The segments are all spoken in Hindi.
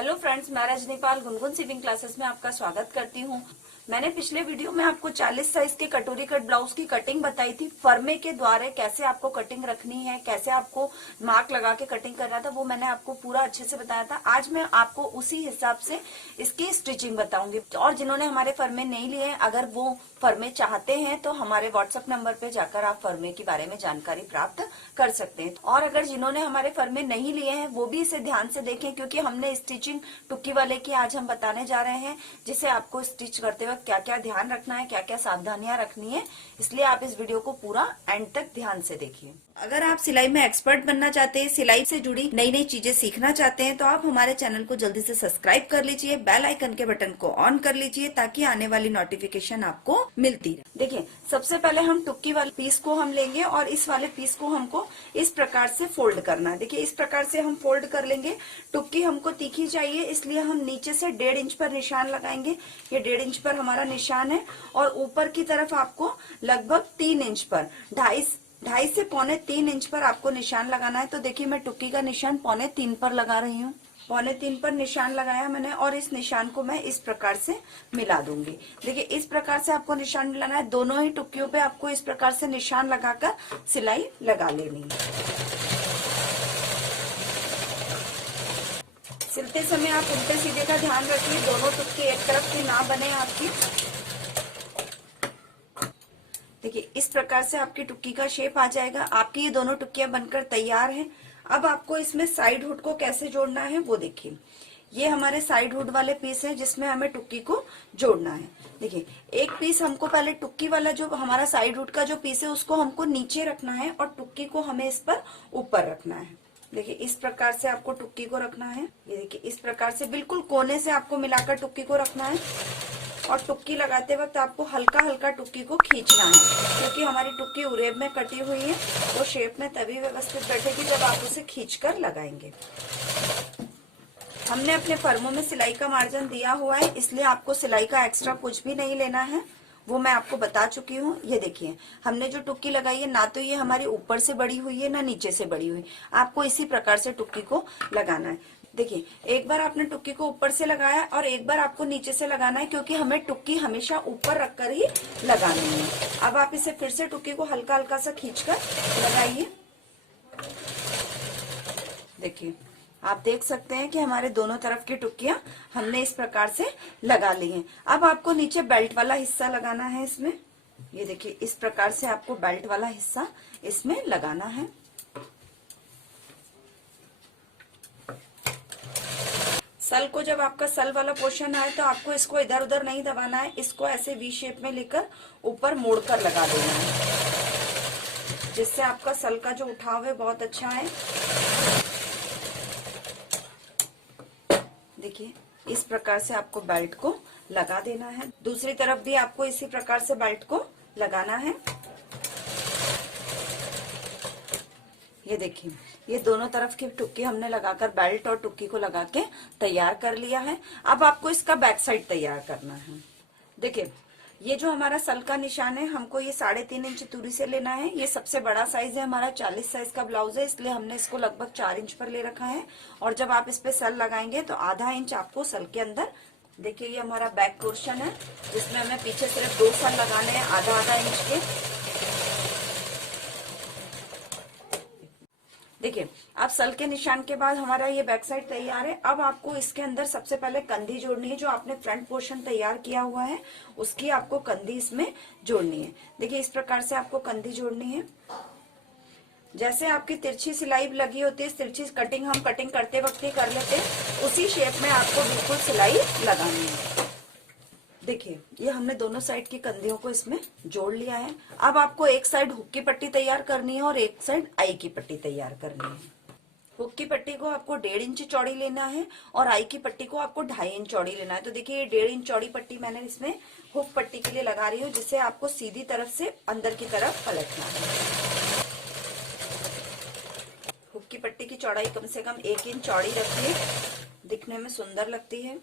हेलो फ्रेंड्स, मैं रजनीपाल गुनगुन सिविंग क्लासेस में आपका स्वागत करती हूँ। मैंने पिछले वीडियो में आपको 40 साइज के कटोरी कट ब्लाउज की कटिंग बताई थी। फर्मे के द्वारा कैसे आपको कटिंग रखनी है, कैसे आपको मार्क लगा के कटिंग करना था, वो मैंने आपको पूरा अच्छे से बताया था। आज मैं आपको उसी हिसाब से इसकी स्टिचिंग बताऊंगी। और जिन्होंने हमारे फर्मे नहीं लिए हैं, अगर वो फर्मे चाहते हैं तो हमारे व्हाट्सएप नंबर पे जाकर आप फर्मे के बारे में जानकारी प्राप्त कर सकते हैं। और अगर जिन्होंने हमारे फर्मे नहीं लिए हैं वो भी इसे ध्यान से देखें, क्योंकि हमने स्टिचिंग टुक्की वाले की आज हम बताने जा रहे हैं, जिसे आपको स्टिच करते वक्त क्या क्या ध्यान रखना है, क्या क्या सावधानियां रखनी है। इसलिए आप इस वीडियो को पूरा एंड तक ध्यान से देखिए। अगर आप सिलाई में एक्सपर्ट बनना चाहते हैं, सिलाई से जुड़ी नई नई चीजें सीखना चाहते हैं, तो आप हमारे चैनल को जल्दी से सब्सक्राइब कर लीजिए, बेल आइकन के बटन को ऑन कर लीजिए ताकि आने वाली नोटिफिकेशन आपको मिलती रहे। देखिए, सबसे पहले हम टुक्की वाले पीस को हम लेंगे और इस वाले पीस को हमको इस प्रकार से फोल्ड करना है। देखिए, इस प्रकार से हम फोल्ड कर लेंगे। टुक्की हमको तीखी चाहिए, इसलिए हम नीचे से 1.5 इंच पर निशान लगाएंगे। ये 1.5 इंच पर हमारा निशान है और ऊपर की तरफ आपको लगभग 3 इंच पर, ढाई से 2.25 इंच पर आपको निशान लगाना है। तो देखिए, मैं टुक्की का निशान 2.25 पर लगा रही हूँ। 2.25 पर निशान लगाया मैंने और इस निशान को मैं इस प्रकार से मिला दूंगी। देखिए, इस प्रकार से आपको निशान मिलाना है। दोनों ही टुक्कियों पे आपको इस प्रकार से निशान लगाकर सिलाई लगा लेनी है। सिलते समय आप उल्टे सीधे का ध्यान रखिए, दोनों टुक्की एक तरफ की ना बने आपकी। देखिए, इस प्रकार से आपकी टुक्की का शेप आ जाएगा। आपकी ये दोनों टुक्कियां बनकर तैयार हैं। अब आपको इसमें साइड हुड को कैसे जोड़ना है वो देखिए। ये हमारे साइड हुड वाले पीस है जिसमें हमें टुक्की को जोड़ना है। देखिए, एक पीस हमको पहले टुक्की वाला जो हमारा साइड हुड का जो पीस है उसको हमको नीचे रखना है और टुक्की को हमें इस पर ऊपर रखना है। देखिए, इस प्रकार से आपको टुक्की को रखना है। ये देखिए, इस प्रकार से बिल्कुल कोने से आपको मिलाकर टुक्की को रखना है। और टुक्की लगाते वक्त आपको हल्का हल्का टुक्की को खींचना है, क्योंकि हमारी टुक्की उरेब में कटी हुई है, तो शेप में तभी व्यवस्थित बैठेगी जब आप उसे खींचकर लगाएंगे। हमने अपने फर्मों में सिलाई का मार्जिन दिया हुआ है, इसलिए आपको सिलाई का एक्स्ट्रा कुछ भी नहीं लेना है, वो मैं आपको बता चुकी हूँ। ये देखिए, हमने जो टुक्की लगाई है, ना तो ये हमारी ऊपर से बड़ी हुई है ना नीचे से बड़ी हुई। आपको इसी प्रकार से टुक्की को लगाना है। देखिए, एक बार आपने टुक्की को ऊपर से लगाया और एक बार आपको नीचे से लगाना है, क्योंकि हमें टुक्की हमेशा ऊपर रखकर ही लगानी है। अब आप इसे फिर से टुक्की को हल्का हल्का सा खींचकर लगाइए। देखिए, आप देख सकते हैं कि हमारे दोनों तरफ की टुक्कियां हमने इस प्रकार से लगा ली हैं। अब आपको नीचे बेल्ट वाला हिस्सा लगाना है इसमें। ये देखिए, इस प्रकार से आपको बेल्ट वाला हिस्सा इसमें लगाना है। सल को जब आपका सल वाला पोर्शन आए तो आपको इसको इधर उधर नहीं दबाना है, इसको ऐसे वी शेप में लेकर ऊपर मोड़कर लगा देना है, जिससे आपका सल का जो उठाव है बहुत अच्छा है। देखिए, इस प्रकार से आपको बेल्ट को लगा देना है। दूसरी तरफ भी आपको इसी प्रकार से बेल्ट को लगाना है। ये देखिए, ये दोनों तरफ की टुक्की हमने लगाकर बेल्ट और टुक्की को लगा के तैयार कर लिया है। अब आपको इसका बैक साइड तैयार करना है। देखिए, ये जो हमारा सल का निशान है, हमको ये 3.5 इंच दूरी से लेना है। ये सबसे बड़ा साइज है, हमारा 40 साइज का ब्लाउज है, इसलिए हमने इसको लगभग 4 इंच पर ले रखा है। और जब आप इस पे सल लगाएंगे तो आधा इंच आपको सल के अंदर, देखिए ये हमारा बैक पोर्शन है जिसमें हमें पीछे सिर्फ 2 सल लगाने हैं, आधा आधा इंच के। देखिए, अब सल के निशान के बाद हमारा ये बैक साइड तैयार है। अब आपको इसके अंदर सबसे पहले कंधी जोड़नी है। जो आपने फ्रंट पोर्शन तैयार किया हुआ है उसकी आपको कंधी इसमें जोड़नी है। देखिए, इस प्रकार से आपको कंधी जोड़नी है। जैसे आपकी तिरछी सिलाई लगी होती है, तिरछी कटिंग हम कटिंग करते वक्त ही कर लेते हैं, उसी शेप में आपको बिल्कुल सिलाई लगानी है। देखिए, ये हमने दोनों साइड की कंधियों को इसमें जोड़ लिया है। अब आपको एक साइड हुक की पट्टी तैयार करनी है और एक साइड आई की पट्टी तैयार करनी है। हुक की पट्टी को आपको 1.5 इंच चौड़ी लेना है और आई की पट्टी को आपको 2.5 इंच चौड़ी लेना है। तो देखिए, ये 1.5 इंच चौड़ी पट्टी मैंने इसमें हुक पट्टी के लिए लगा रही हूँ, जिसे आपको सीधी तरफ से अंदर की तरफ पलटना है। हुक की पट्टी की चौड़ाई कम से कम 1 इंच चौड़ी रखिए, दिखने में सुंदर लगती है।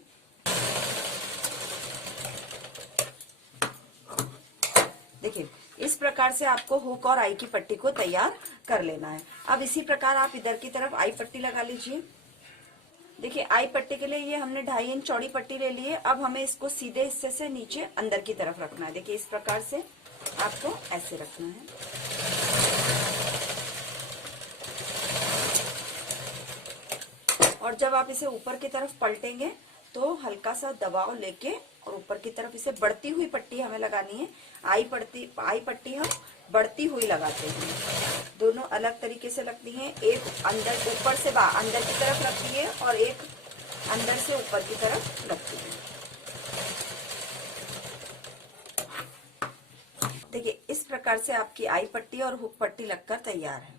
देखिए, इस प्रकार से आपको हुक और आई की पट्टी को तैयार कर लेना है। अब इसी प्रकार आप इधर की तरफ आई पट्टी लगा लीजिए। देखिए आई पट्टी के लिए ये हमने 2.5 इंच चौड़ी पट्टी ले ली है। अब हमें इसको सीधे हिस्से से नीचे अंदर की तरफ रखना है। देखिए इस प्रकार से आपको ऐसे रखना है। और जब आप इसे ऊपर की तरफ पलटेंगे तो हल्का सा दबाव लेके और ऊपर की तरफ इसे बढ़ती हुई पट्टी हमें लगानी है। आई पट्टी हम बढ़ती हुई लगाते हैं। दोनों अलग तरीके से लगती हैं। एक अंदर ऊपर से अंदर की तरफ लगती है और एक अंदर से ऊपर की तरफ लगती है। देखिए इस प्रकार से आपकी आई पट्टी और हुक पट्टी लगकर तैयार है।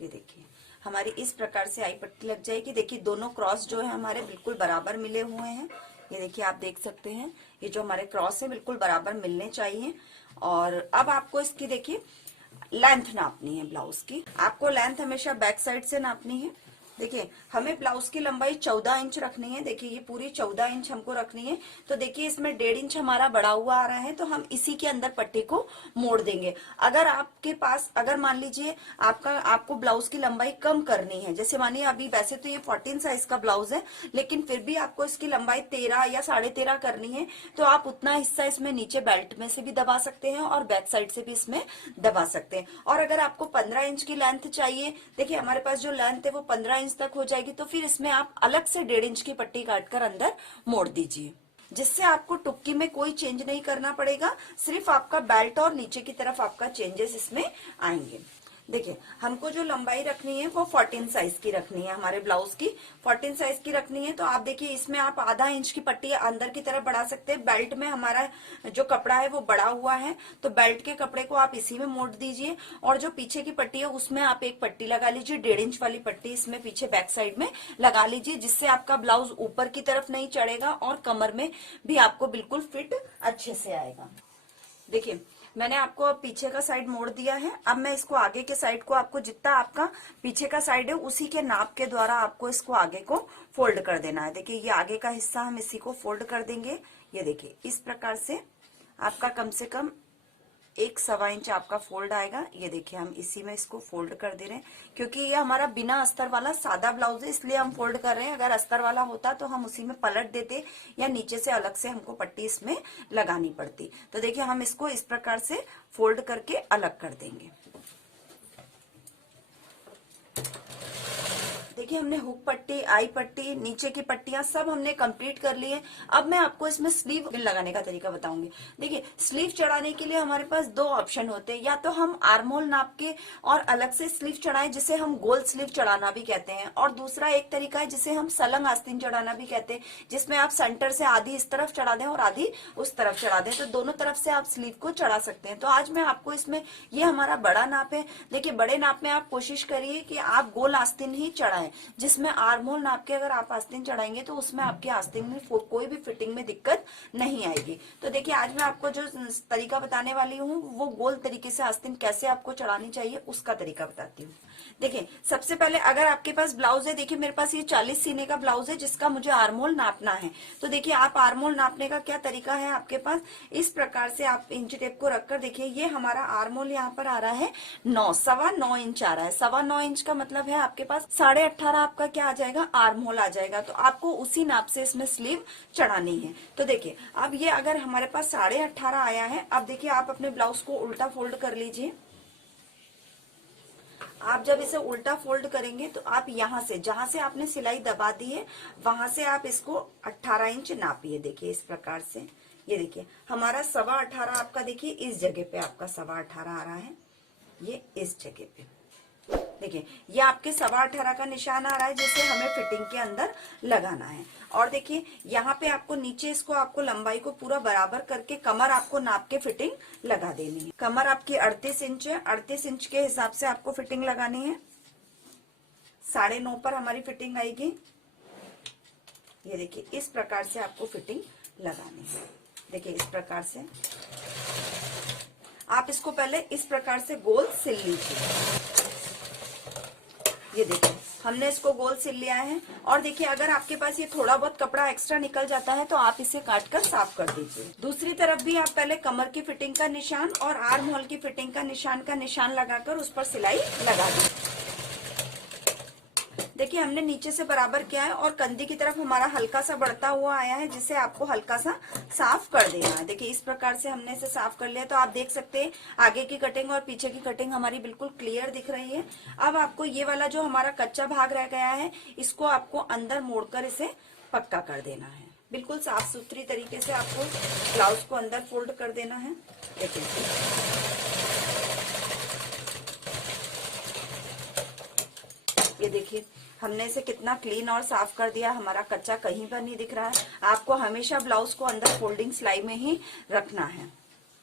ये देखिए हमारी इस प्रकार से आई पट्टी लग जाएगी। देखिए दोनों क्रॉस जो है हमारे बिल्कुल बराबर मिले हुए हैं। ये देखिए आप देख सकते हैं ये जो हमारे क्रॉस है बिल्कुल बराबर मिलने चाहिए। और अब आपको इसकी देखिए लेंथ नापनी है। ब्लाउज की आपको लेंथ हमेशा बैक साइड से नापनी है। देखिए हमें ब्लाउज की लंबाई 14 इंच रखनी है। देखिए ये पूरी 14 इंच हमको रखनी है। तो देखिए इसमें 1.5 इंच हमारा बढ़ा हुआ आ रहा है, तो हम इसी के अंदर पट्टी को मोड़ देंगे। अगर आपके पास अगर मान लीजिए आपको ब्लाउज की लंबाई कम करनी है, जैसे मानिए अभी वैसे तो ये 14 साइज का ब्लाउज है, लेकिन फिर भी आपको इसकी लंबाई 13 या 13.5 करनी है, तो आप उतना हिस्सा इसमें नीचे बेल्ट में से भी दबा सकते हैं और बैक साइड से भी इसमें दबा सकते हैं। और अगर आपको 15 इंच की लेंथ चाहिए, देखिए हमारे पास जो लेंथ है वो 15 इंच तक हो जाएगी, तो फिर इसमें आप अलग से 1.5 इंच की पट्टी काटकर अंदर मोड़ दीजिए, जिससे आपको टुक्की में कोई चेंज नहीं करना पड़ेगा। सिर्फ आपका बेल्ट और नीचे की तरफ आपका चेंजेस इसमें आएंगे। देखिए हमको जो लंबाई रखनी है वो 14 साइज की रखनी है। हमारे ब्लाउज की 14 साइज की रखनी है, तो आप देखिए इसमें आप आधा इंच की पट्टी अंदर की तरफ बढ़ा सकते हैं। बेल्ट में हमारा जो कपड़ा है वो बड़ा हुआ है, तो बेल्ट के कपड़े को आप इसी में मोड़ दीजिए। और जो पीछे की पट्टी है उसमें आप एक पट्टी लगा लीजिए, 1.5 इंच वाली पट्टी इसमें पीछे बैक साइड में लगा लीजिए, जिससे आपका ब्लाउज ऊपर की तरफ नहीं चढ़ेगा और कमर में भी आपको बिल्कुल फिट अच्छे से आएगा। देखिए मैंने आपको अब पीछे का साइड मोड़ दिया है। अब मैं इसको आगे के साइड को, आपको जितना आपका पीछे का साइड है उसी के नाप के द्वारा आपको इसको आगे को फोल्ड कर देना है। देखिए ये आगे का हिस्सा हम इसी को फोल्ड कर देंगे। ये देखिए इस प्रकार से आपका कम से कम 1.25 इंच आपका फोल्ड आएगा। ये देखिए हम इसी में इसको फोल्ड कर दे रहे हैं, क्योंकि ये हमारा बिना अस्तर वाला सादा ब्लाउज है, इसलिए हम फोल्ड कर रहे हैं। अगर अस्तर वाला होता तो हम उसी में पलट देते या नीचे से अलग से हमको पट्टी इसमें लगानी पड़ती। तो देखिए हम इसको इस प्रकार से फोल्ड करके अलग कर देंगे। देखिए हमने हुक पट्टी, आई पट्टी, नीचे की पट्टियां सब हमने कंप्लीट कर ली है। अब मैं आपको इसमें स्लीव लगाने का तरीका बताऊंगी। देखिए स्लीव चढ़ाने के लिए हमारे पास 2 ऑप्शन होते हैं, या तो हम आर्महोल नाप के और अलग से स्लीव चढ़ाएं, जिसे हम गोल स्लीव चढ़ाना भी कहते हैं, और दूसरा एक तरीका है जिसे हम सलंग आस्तीन चढ़ाना भी कहते हैं, जिसमें आप सेंटर से आधी इस तरफ चढ़ा दें और आधी उस तरफ चढ़ा दें, तो दोनों तरफ से आप स्लीव को चढ़ा सकते हैं। तो आज मैं आपको इसमें, ये हमारा बड़ा नाप है। देखिए बड़े नाप में आप कोशिश करिए कि आप गोल आस्तीन ही चढ़ाएं, जिसमें आर्महोल नाप के अगर आप आस्तीन चढ़ाएंगे तो उसमें आपके आस्तीन में कोई भी फिटिंग में दिक्कत नहीं आएगी। तो देखिए आज मैं आपको जो तरीका बताने वाली हूँ वो गोल तरीके से आस्तीन कैसे आपको चढ़ानी चाहिए उसका तरीका बताती हूँ। देखिए सबसे पहले अगर आपके पास ब्लाउज है, देखिए मेरे पास ये 40 सीने का ब्लाउज है जिसका मुझे आर्महोल नापना है। तो देखिए आप आर्महोल नापने का क्या तरीका है आपके पास, इस प्रकार से आप इंच टेप को रखकर, देखिए ये हमारा आर्महोल यहाँ पर आ रहा है 9.25 इंच आ रहा है। 9.25 इंच का मतलब है आपके पास 18.5 आपका क्या आ जाएगा, आर्महोल आ जाएगा। तो आपको उसी नाप से इसमें स्लीव चढ़ानी है। तो देखिए अब ये अगर हमारे पास 18.5 आया है, अब देखिए आप अपने ब्लाउज को उल्टा फोल्ड कर लीजिए। आप जब इसे उल्टा फोल्ड करेंगे तो आप यहाँ से, जहां से आपने सिलाई दबा दी है वहां से आप इसको 18 इंच नापिए। देखिए इस प्रकार से, ये देखिए हमारा 18.25 आपका, देखिए इस जगह पे आपका 18.25 आ रहा है, ये इस जगह पे। देखिए ये आपके 18.25 का निशान आ रहा है, जिसे हमें फिटिंग के अंदर लगाना है। और देखिए यहाँ पे आपको नीचे इसको, आपको लंबाई को पूरा बराबर करके कमर आपको नाप के फिटिंग लगा देनी है। कमर आपकी 38 इंच है, 38 इंच के हिसाब से आपको फिटिंग लगानी है। 9.5 पर हमारी फिटिंग आएगी। ये देखिए इस प्रकार से आपको फिटिंग लगानी है। देखिए इस प्रकार से आप इसको पहले इस प्रकार से गोल सिल लीजिए। ये देखिए हमने इसको गोल सिल लिया है। और देखिए अगर आपके पास ये थोड़ा बहुत कपड़ा एक्स्ट्रा निकल जाता है तो आप इसे काट कर साफ कर दीजिए। दूसरी तरफ भी आप पहले कमर की फिटिंग का निशान और आर्म होल की फिटिंग का निशान लगाकर उस पर सिलाई लगा दीजिए। देखिए हमने नीचे से बराबर किया है और कंधी की तरफ हमारा हल्का सा बढ़ता हुआ आया है, जिसे आपको हल्का सा साफ कर देना है। देखिए इस प्रकार से हमने इसे साफ कर लिया। तो आप देख सकते हैं आगे की कटिंग और पीछे की कटिंग हमारी बिल्कुल क्लियर दिख रही है। अब आपको ये वाला जो हमारा कच्चा भाग रह गया है, इसको आपको अंदर मोड़कर इसे पक्का कर देना है। बिल्कुल साफ सुथरी तरीके से आपको ब्लाउज को अंदर फोल्ड कर देना है। देखिए ये देखिए हमने इसे कितना क्लीन और साफ कर दिया, हमारा कच्चा कहीं पर नहीं दिख रहा है। आपको हमेशा ब्लाउज को अंदर फोल्डिंग सिलाई में ही रखना है।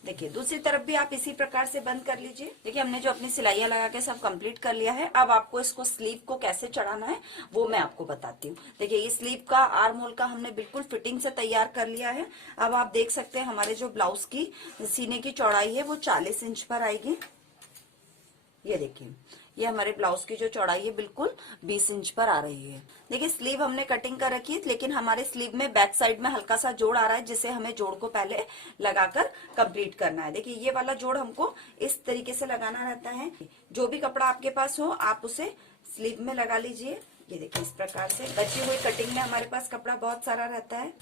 देखिए दूसरी तरफ भी आप इसी प्रकार से बंद कर लीजिए। देखिए हमने जो अपनी सिलाइयां लगा के सब कंप्लीट कर लिया है। अब आपको इसको स्लीव को कैसे चढ़ाना है वो मैं आपको बताती हूँ। देखिए ये स्लीव का आर्म होल का हमने बिल्कुल फिटिंग से तैयार कर लिया है। अब आप देख सकते हैं हमारे जो ब्लाउज की सीने की चौड़ाई है वो 40 इंच पर आएगी। ये देखिए ये हमारे ब्लाउज की जो चौड़ाई है बिल्कुल 20 इंच पर आ रही है। देखिए स्लीव हमने कटिंग कर रखी है, लेकिन हमारे स्लीव में बैक साइड में हल्का सा जोड़ आ रहा है, जिसे हमें जोड़ को पहले लगाकर कंप्लीट करना है। देखिए ये वाला जोड़ हमको इस तरीके से लगाना रहता है। जो भी कपड़ा आपके पास हो आप उसे स्लीव में लगा लीजिए। ये देखिए इस प्रकार से बची हुई कटिंग में हमारे पास कपड़ा बहुत सारा रहता है।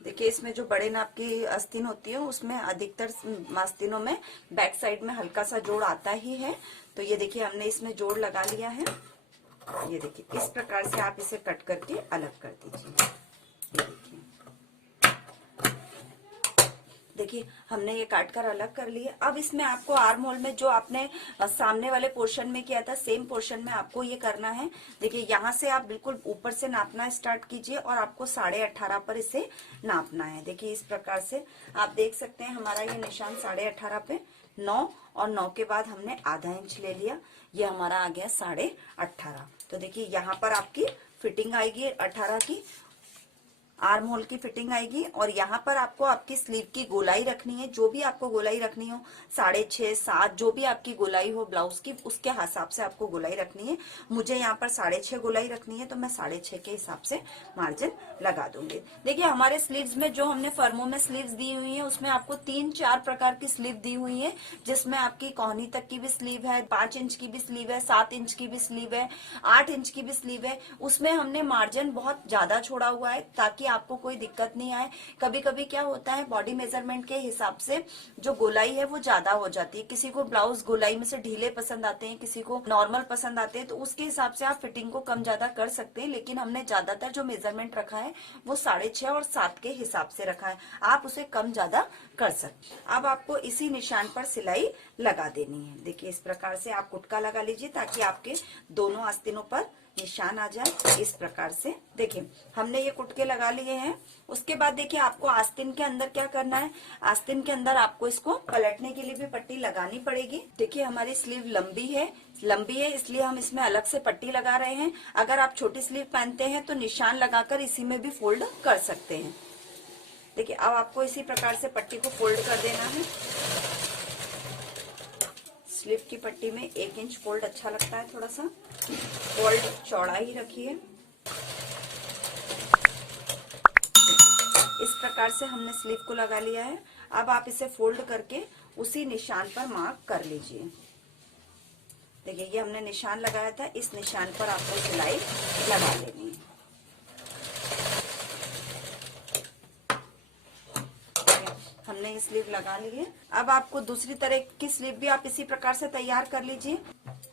देखिए इसमें जो बड़े नाप की आस्तीन होती है उसमें अधिकतर आस्तीनों में बैक साइड में हल्का सा जोड़ आता ही है। तो ये देखिए हमने इसमें जोड़ लगा लिया है। ये देखिए इस प्रकार से आप इसे कट करके अलग कर दीजिए। ये देखिए हमने ये काट कर अलग कर लिए। अब इसमें आपको आर्म होल में जो आपने सामने वाले पोर्शन में किया था सेम पोर्शन में आपको ये करना है। देखिए यहाँ से आप बिल्कुल ऊपर से नापना स्टार्ट कीजिए और आपको 18.5 पर इसे नापना है। देखिए इस प्रकार से आप देख सकते हैं हमारा ये निशान 18.5 पे 9 और 9 के बाद हमने आधा इंच ले लिया। ये हमारा आ गया 18.5। तो देखिए यहाँ पर आपकी फिटिंग आएगी 18 की, आर्म होल की फिटिंग आएगी। और यहाँ पर आपको आपकी स्लीव की गोलाई रखनी है, जो भी आपको गोलाई रखनी हो 6.5 7 जो भी आपकी गोलाई हो ब्लाउज की उसके हिसाब से आपको गोलाई रखनी है। मुझे यहाँ पर 6.5 गोलाई रखनी है तो मैं 6.5 के हिसाब से मार्जिन लगा दूंगी। देखिए हमारे स्लीव्स में जो हमने फर्मों में स्लीव्स दी हुई है उसमें आपको 3-4 प्रकार की स्लीव दी हुई है, जिसमें आपकी कोहनी तक की भी स्लीव है, 5 इंच की भी स्लीव है, 7 इंच की भी स्लीव है, 8 इंच की भी स्लीव है। उसमें हमने मार्जिन बहुत ज्यादा छोड़ा हुआ है ताकि आपको कोई दिक्कत नहीं आए। कभी कभी क्या होता है बॉडी मेजरमेंट के हिसाब से जो गोलाई है वो ज्यादा हो जाती है। किसी को ब्लाउज गोलाई में से ढीले पसंद आते हैं, किसी को नॉर्मल पसंद आते हैं, तो उसके हिसाब से आप फिटिंग को कम ज्यादा कर सकते हैं। लेकिन हमने ज्यादातर जो मेजरमेंट रखा है वो 6.5 और 7 के हिसाब से रखा है। आप उसे कम ज्यादा कर सकते। अब आपको इसी निशान पर सिलाई लगा देनी है। देखिए इस प्रकार से आप कुटका लगा लीजिए ताकि आपके दोनों आस्तीनों पर निशान आ जाए। इस प्रकार से देखिए हमने ये कुटके लगा लिए हैं। उसके बाद देखिए आपको आस्तीन के अंदर क्या करना है, आस्तीन के अंदर आपको इसको पलटने के लिए भी पट्टी लगानी पड़ेगी। देखिए हमारी स्लीव लंबी है इसलिए हम इसमें अलग से पट्टी लगा रहे हैं। अगर आप छोटी स्लीव पहनते हैं तो निशान लगाकर इसी में भी फोल्ड कर सकते हैं। देखिए अब आपको इसी प्रकार से पट्टी को फोल्ड कर देना है। स्लीव की पट्टी में 1 इंच फोल्ड अच्छा लगता है, थोड़ा सा फोल्ड चौड़ा ही रखिए। इस प्रकार से हमने स्लीव को लगा लिया है। अब आप इसे फोल्ड करके उसी निशान पर मार्क कर लीजिए। देखिए ये हमने निशान लगाया था, इस निशान पर आपको सिलाई लगा लेनी है। हमने ये स्लीव लगा ली है। अब आपको दूसरी तरह की स्लीव भी आप इसी प्रकार से तैयार कर लीजिए।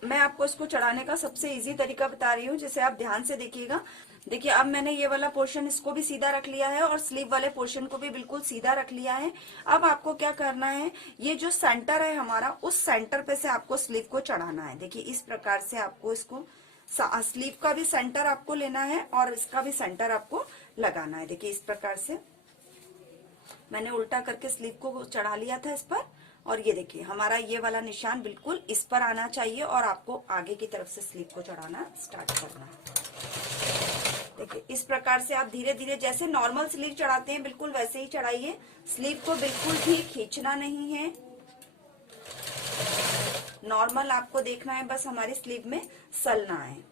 मैं आपको इसको चढ़ाने का सबसे इजी तरीका बता रही हूँ, जिसे आप ध्यान से देखिएगा। देखिए अब मैंने ये वाला पोर्शन इसको भी सीधा रख लिया है और स्लीव वाले पोर्शन को भी बिल्कुल सीधा रख लिया है। अब आपको क्या करना है, ये जो सेंटर है हमारा उस सेंटर पे से आपको स्लीव को चढ़ाना है। देखिए इस प्रकार से आपको इसको स्लीव का भी सेंटर आपको लेना है और इसका भी सेंटर आपको लगाना है। देखिए इस प्रकार से मैंने उल्टा करके स्लीव को चढ़ा लिया था इस पर, और ये देखिए हमारा ये वाला निशान बिल्कुल इस पर आना चाहिए और आपको आगे की तरफ से स्लीव को चढ़ाना स्टार्ट करना है। देखिए इस प्रकार से आप धीरे धीरे जैसे नॉर्मल स्लीव चढ़ाते हैं बिल्कुल वैसे ही चढ़ाइए। स्लीव को बिल्कुल भी खींचना नहीं है, नॉर्मल आपको देखना है, बस हमारी स्लीव में सलना है।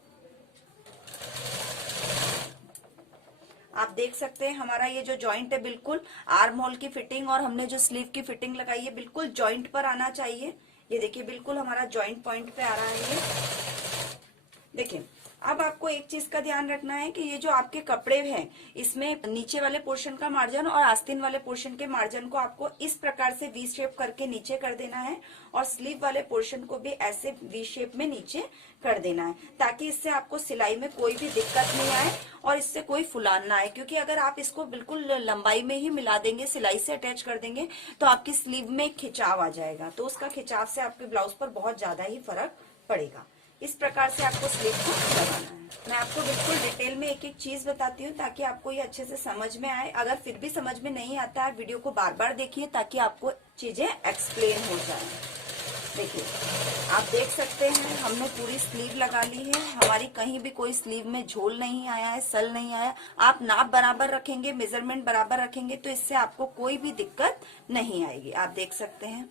आप देख सकते हैं हमारा ये जो जॉइंट है बिल्कुल आर्म होल की फिटिंग और हमने जो स्लीव की फिटिंग लगाई है बिल्कुल जॉइंट पर आना चाहिए। ये देखिए बिल्कुल हमारा जॉइंट पॉइंट पे आ रहा है ये। देखिए अब आपको एक चीज का ध्यान रखना है कि ये जो आपके कपड़े हैं, इसमें नीचे वाले पोर्शन का मार्जिन और आस्तीन वाले पोर्शन के मार्जिन को आपको इस प्रकार से वी शेप करके नीचे कर देना है, और स्लीव वाले पोर्शन को भी ऐसे वी शेप में नीचे कर देना है, ताकि इससे आपको सिलाई में कोई भी दिक्कत नहीं आए और इससे कोई फुलान ना आए। क्योंकि अगर आप इसको बिल्कुल लंबाई में ही मिला देंगे, सिलाई से अटैच कर देंगे, तो आपकी स्लीव में खिंचाव आ जाएगा, तो उसका खिंचाव से आपके ब्लाउज पर बहुत ज्यादा ही फर्क पड़ेगा। इस प्रकार से आपको स्लीव को लगाना है। मैं आपको बिल्कुल डिटेल में एक एक चीज बताती हूँ ताकि आपको ये अच्छे से समझ में आए। अगर फिर भी समझ में नहीं आता है, वीडियो को बार बार देखिए ताकि आपको चीजें एक्सप्लेन हो जाए। देखिए, आप देख सकते हैं हमने पूरी स्लीव लगा ली है, हमारी कहीं भी कोई स्लीव में झोल नहीं आया है, सल नहीं आया। आप नाप बराबर रखेंगे, मेजरमेंट बराबर रखेंगे, तो इससे आपको कोई भी दिक्कत नहीं आएगी। आप देख सकते हैं,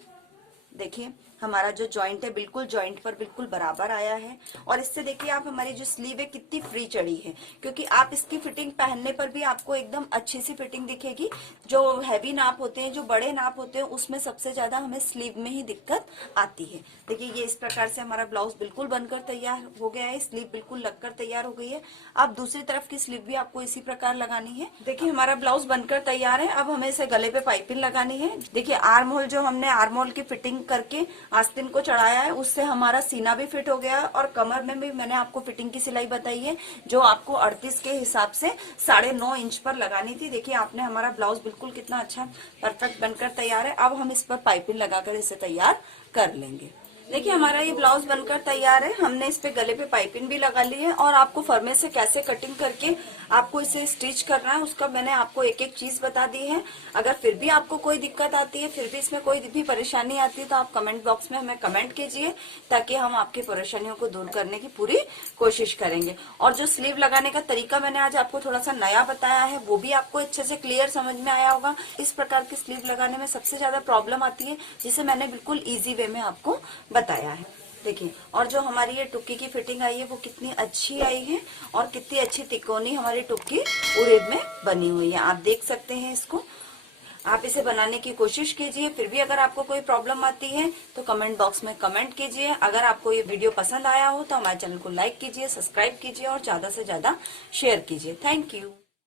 देखिए हमारा जो जॉइंट है बिल्कुल जॉइंट पर बिल्कुल बराबर आया है। और इससे देखिए आप हमारी जो स्लीव है कितनी फ्री चढ़ी है, क्योंकि आप इसकी फिटिंग पहनने पर भी आपको एकदम अच्छी सी फिटिंग दिखेगी। जो हैवी नाप होते हैं, जो बड़े नाप होते हैं, उसमें सबसे ज्यादा हमें स्लीव में ही दिक्कत आती है। देखिए ये इस प्रकार से हमारा ब्लाउज बिल्कुल बनकर तैयार हो गया है, स्लीव बिल्कुल लगकर तैयार हो गई है। अब दूसरी तरफ की स्लीव भी आपको इसी प्रकार लगानी है। देखिए हमारा ब्लाउज बनकर तैयार है। अब हमें इसे गले पे पाइपिंग लगानी है। देखिए आर्म होल, जो हमने आर्म होल की फिटिंग करके आस्तीन को चढ़ाया है, उससे हमारा सीना भी फिट हो गया, और कमर में भी मैंने आपको फिटिंग की सिलाई बताई है, जो आपको 38 के हिसाब से 9.5 इंच पर लगानी थी। देखिए आपने हमारा ब्लाउज बिल्कुल कितना अच्छा परफेक्ट बनकर तैयार है। अब हम इस पर पाइपिंग लगाकर इसे तैयार कर लेंगे। देखिए हमारा ये ब्लाउज बनकर तैयार है। हमने इस पे गले पे पाइपिंग भी लगा ली है, और आपको फर्मे से कैसे कटिंग करके आपको इसे स्टिच करना है उसका मैंने आपको एक एक चीज बता दी है। अगर फिर भी आपको कोई दिक्कत आती है, फिर भी इसमें कोई भी परेशानी आती है, तो आप कमेंट बॉक्स में हमें कमेंट कीजिए, ताकि हम आपकी परेशानियों को दूर करने की पूरी कोशिश करेंगे। और जो स्लीव लगाने का तरीका मैंने आज आपको थोड़ा सा नया बताया है, वो भी आपको अच्छे से क्लियर समझ में आया होगा। इस प्रकार की स्लीव लगाने में सबसे ज्यादा प्रॉब्लम आती है, जिसे मैंने बिल्कुल ईजी वे में आपको बताया है। देखिए, और जो हमारी ये टुक्की की फिटिंग आई है वो कितनी अच्छी आई है, और कितनी अच्छी तिकोनी हमारी टुक्की उरेब में बनी हुई है। आप देख सकते हैं इसको। आप इसे बनाने की कोशिश कीजिए। फिर भी अगर आपको कोई प्रॉब्लम आती है तो कमेंट बॉक्स में कमेंट कीजिए। अगर आपको ये वीडियो पसंद आया हो तो हमारे चैनल को लाइक कीजिए, सब्सक्राइब कीजिए और ज्यादा से ज्यादा शेयर कीजिए। Thank you.